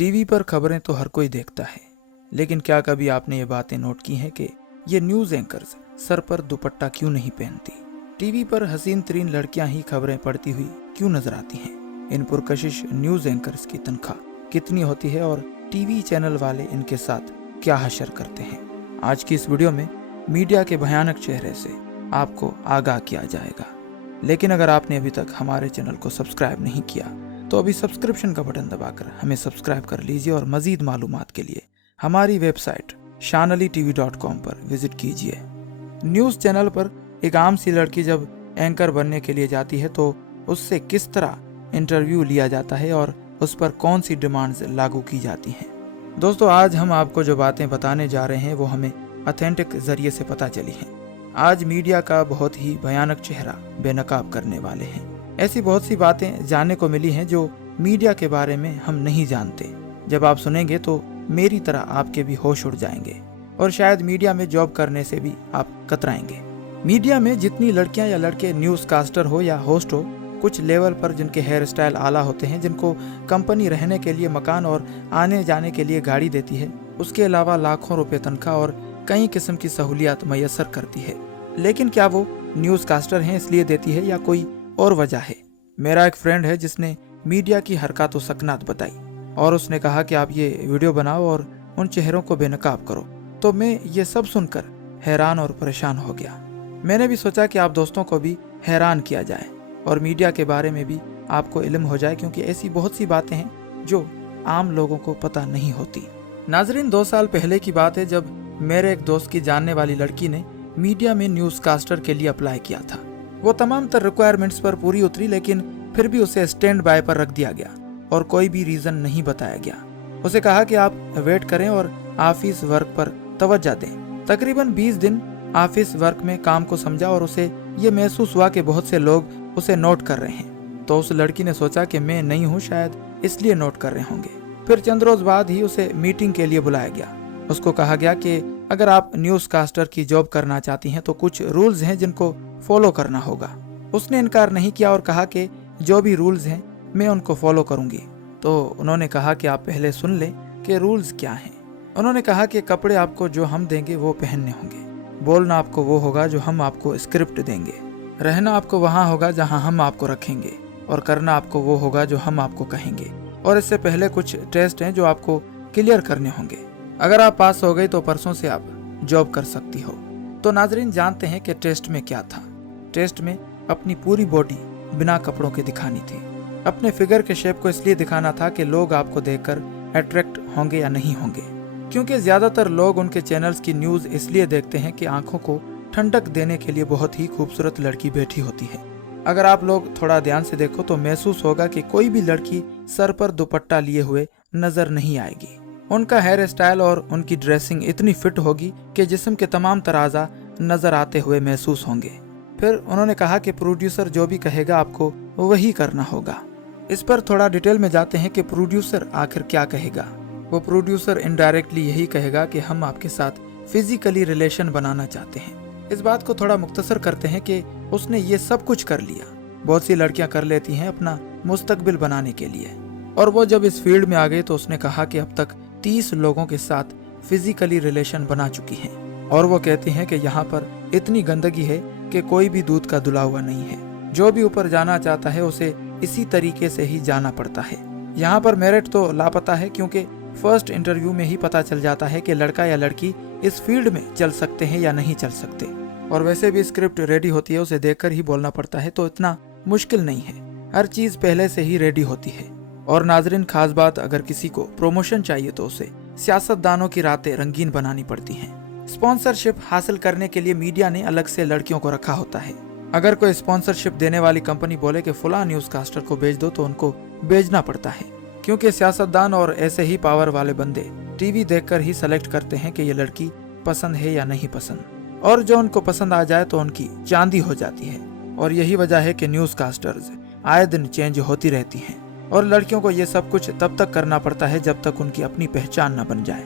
TV पर खबरें तो हर कोई देखता है, लेकिन क्या कभी आपने ये बातें नोट की हैं कि ये न्यूज़ एंकर्स सर पर दुपट्टा क्यों नहीं पहनती? टीवी पर हसीन तरीन लड़कियां ही खबरें पढ़ती हुई क्यों नजर आती हैं? इन पुरकशिश न्यूज़ एंकर्स की तनख्वाह कितनी होती है और टीवी चैनल वाले इनके साथ क्या हशर करते हैं? आज की इस वीडियो में मीडिया के भयानक चेहरे से आपको आगाह किया जाएगा। लेकिन अगर आपने अभी तक हमारे चैनल को सब्सक्राइब नहीं किया तो अभी सब्सक्रिप्शन का बटन दबाकर हमें सब्सक्राइब कर लीजिए और मजीद मालूमात के लिए हमारी वेबसाइट shanalitv.com पर विजिट कीजिए। न्यूज़ चैनल पर एक आम सी लड़की जब एंकर बनने के लिए जाती है तो उससे किस तरह इंटरव्यू लिया जाता है और उस पर कौन सी डिमांड्स लागू की जाती हैं। दोस्तों, आज हम आपको जो बातें बताने जा रहे हैं वो हमें ऑथेंटिक जरिए से पता चली हैं। आज मीडिया का बहुत ही भयानक चेहरा बेनकाब करने वाले हैं। ऐसी बहुत सी बातें जानने को मिली हैं जो मीडिया के बारे में हम नहीं जानते। जब आप सुनेंगे तो मेरी तरह आपके भी होश उड़ जाएंगे और शायद मीडिया में जॉब करने से भी आप कतराएंगे। मीडिया में जितनी लड़कियां या लड़के न्यूज़ कास्टर हो या होस्ट हो, कुछ लेवल पर जिनके हेयर स्टाइल आला होते हैं, जिनको कंपनी रहने के लिए मकान और आने जाने के लिए गाड़ी देती है, उसके अलावा लाखों रुपए तनख्वाह और कई किस्म की सहूलियात मैसर करती है। लेकिन क्या वो न्यूज़ कास्टर हैं इसलिए देती है या कोई और वजह है? मेरा एक फ्रेंड है जिसने मीडिया की हरकत व सकनात बताई और उसने कहा कि आप ये वीडियो बनाओ और उन चेहरों को बेनकाब करो। तो मैं ये सब सुनकर हैरान और परेशान हो गया। मैंने भी सोचा कि आप दोस्तों को भी हैरान किया जाए और मीडिया के बारे में भी आपको इल्म हो जाए, क्योंकि ऐसी बहुत सी बातें हैं जो आम लोगों को पता नहीं होती। नाजरीन, 2 साल पहले की बात है जब मेरे एक दोस्त की जानने वाली लड़की ने मीडिया में न्यूज़ कास्टर के लिए अप्लाई किया था। वो तमाम तर रिक्वायरमेंट्स पर पूरी उतरी, लेकिन फिर भी उसे स्टैंड बाय पर रख दिया गया और कोई भी रीजन नहीं बताया गया। उसे कहा कि आप वेट करें और ऑफिस वर्क पर तवज्जो दें। तकरीबन 20 दिन ऑफिस वर्क में काम को समझा और उसे ये महसूस हुआ कि बहुत से लोग उसे नोट कर रहे हैं। तो उस लड़की ने सोचा कि मैं नहीं हूँ, शायद इसलिए नोट कर रहे होंगे। फिर चंद रोज बाद ही उसे मीटिंग के लिए बुलाया गया। उसको कहा गया कि अगर आप न्यूज़ कास्टर की जॉब करना चाहती हैं तो कुछ रूल्स हैं जिनको फॉलो करना होगा। उसने इनकार नहीं किया और कहा कि जो भी रूल्स हैं मैं उनको फॉलो करूंगी। तो उन्होंने कहा कि आप पहले सुन लें कि रूल्स क्या हैं। उन्होंने कहा कि कपड़े आपको जो हम देंगे वो पहनने होंगे, बोलना आपको वो होगा जो हम आपको स्क्रिप्ट देंगे, रहना आपको वहाँ होगा जहाँ हम आपको रखेंगे और करना आपको वो होगा जो हम आपको कहेंगे। और इससे पहले कुछ टेस्ट हैं जो आपको क्लियर करने होंगे। अगर आप पास हो गए तो परसों से आप जॉब कर सकती हो। तो नाजरीन, जानते हैं कि टेस्ट में क्या था। टेस्ट में अपनी पूरी बॉडी बिना कपड़ों के दिखानी थी। अपने फिगर के शेप को इसलिए दिखाना था कि लोग आपको देखकर अट्रैक्ट होंगे या नहीं होंगे, क्योंकि ज्यादातर लोग उनके चैनल्स की न्यूज़ इसलिए देखते हैं कि आंखों को ठंडक देने के लिए बहुत ही खूबसूरत लड़की बैठी होती है। अगर आप लोग थोड़ा ध्यान से देखो तो महसूस होगा कि कोई भी लड़की सर पर दुपट्टा लिए हुए नजर नहीं आएगी। उनका हेयर स्टाइल और उनकी ड्रेसिंग इतनी फिट होगी कि जिस्म के तमाम तराजा नजर आते हुए महसूस होंगे। फिर उन्होंने कहा कि प्रोड्यूसर जो भी कहेगा आपको वही करना होगा। इस पर थोड़ा डिटेल में जाते हैं कि प्रोड्यूसर आखिर क्या कहेगा। वो प्रोड्यूसर इनडायरेक्टली यही कहेगा कि हम आपके साथ फिजिकली रिलेशन बनाना चाहते हैं। इस बात को थोड़ा मुख्तसर करते हैं कि उसने ये सब कुछ कर लिया। बहुत सी लड़कियां कर लेती हैं अपना मुस्तकबिल बनाने के लिए, और वो जब इस फील्ड में आ गई तो उसने कहा कि अब तक 30 लोगों के साथ फिजिकली रिलेशन बना चुकी हैं और वो कहती हैं कि यहाँ पर इतनी गंदगी है कि कोई भी दूध का धुला हुआ नहीं है। जो भी ऊपर जाना चाहता है उसे इसी तरीके से ही जाना पड़ता है। यहाँ पर मेरिट तो लापता है, क्योंकि फर्स्ट इंटरव्यू में ही पता चल जाता है कि लड़का या लड़की इस फील्ड में चल सकते हैं या नहीं चल सकते। और वैसे भी स्क्रिप्ट रेडी होती है, उसे देखकर ही बोलना पड़ता है, तो इतना मुश्किल नहीं है। हर चीज पहले से ही रेडी होती है। और नाजरीन, खास बात, अगर किसी को प्रमोशन चाहिए तो उसे सियासतदानों की रातें रंगीन बनानी पड़ती हैं। स्पॉन्सरशिप हासिल करने के लिए मीडिया ने अलग से लड़कियों को रखा होता है। अगर कोई स्पॉन्सरशिप देने वाली कंपनी बोले कि फुला न्यूज़ कास्टर को भेज दो तो उनको भेजना पड़ता है, क्योंकि सियासतदान और ऐसे ही पावर वाले बंदे टीवी देखकर ही सेलेक्ट करते हैं कि ये लड़की पसंद है या नहीं पसंद, और जो उनको पसंद आ जाए तो उनकी चांदी हो जाती है। और यही वजह है कि न्यूज़ कास्टर्स आए दिन चेंज होती रहती हैं और लड़कियों को ये सब कुछ तब तक करना पड़ता है जब तक उनकी अपनी पहचान न बन जाए।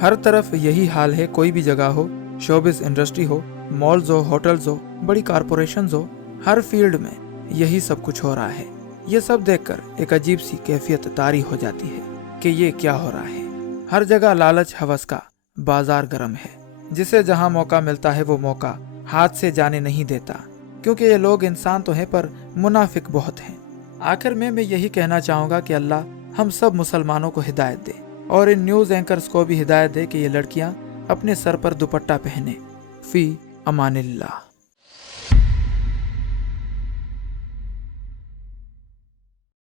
हर तरफ यही हाल है। कोई भी जगह हो, शोबिस इंडस्ट्री हो, मॉल्स हो, होटल्स हो, बड़ी कॉरपोरेशंस हो, हर फील्ड में यही सब कुछ हो रहा है। ये सब देखकर एक अजीब सी कैफियत तारी हो जाती है کہ یہ کیا ہو رہا ہے۔ ہر جگہ لالچ ہوس کا بازار گرم ہے، جسے جہاں موقع ملتا ہے وہ موقع ہاتھ سے جانے نہیں دیتا، کیونکہ یہ لوگ انسان تو ہیں پر منافق بہت ہیں۔ آخر میں یہی کہنا چاہوں گا کہ اللہ ہم سب مسلمانوں کو ہدایت دے، اور ان نیوز اینکرز کو بھی ہدایت دے کہ یہ لڑکیاں اپنے سر پر دوپٹہ پہنے۔ فی امان اللہ۔